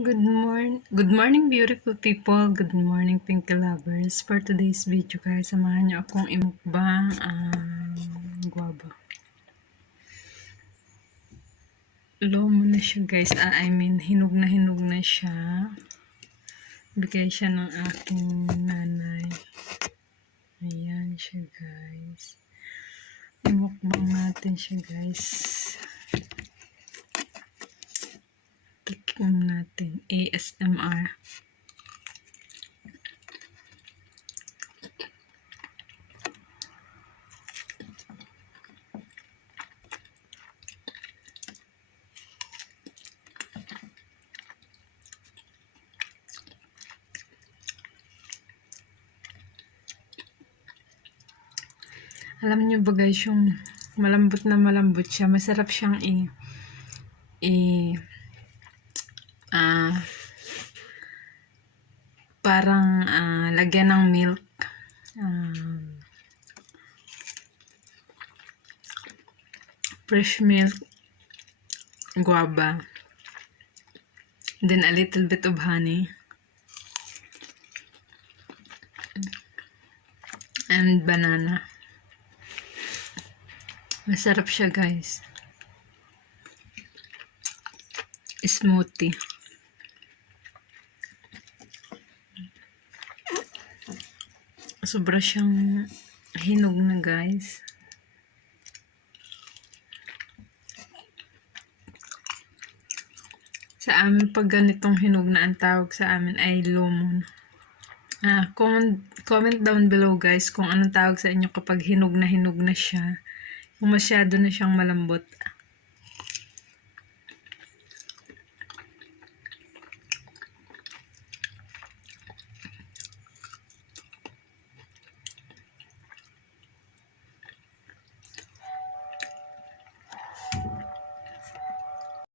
Good morning beautiful people. Good morning pinky lovers. For today's video guys, samahan niyo akong imukbang ang guava. Lomo na siya guys. Hinog na siya. Bigay siya ng aking nanay. Ayan siya guys. Imukbang natin siya guys. Tikim natin. ASMR. Alam niyo ba guys, yung malambot na malambot siya. Masarap siyang parang lagyan ng milk. Fresh milk, guava. Then a little bit of honey. And banana. Masarap siya guys. Smoothie. Sobra siyang hinog na guys. Sa amin pag ganitong hinog na ang tawag sa amin ay lumon. Comment down below guys kung anong tawag sa inyo kapag hinog na siya. Kung masyado na siyang malambot.